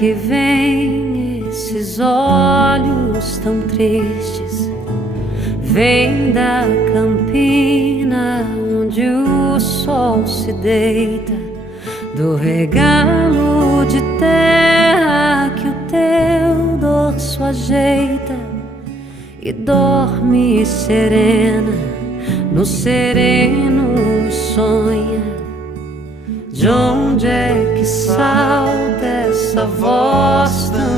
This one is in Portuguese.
que vem esses olhos tão tristes? Vem da campina onde o sol se deita, do regalo de terra que o teu dorso ajeita, e dorme serena, no sereno sonha. De onde é que salta essa voz tão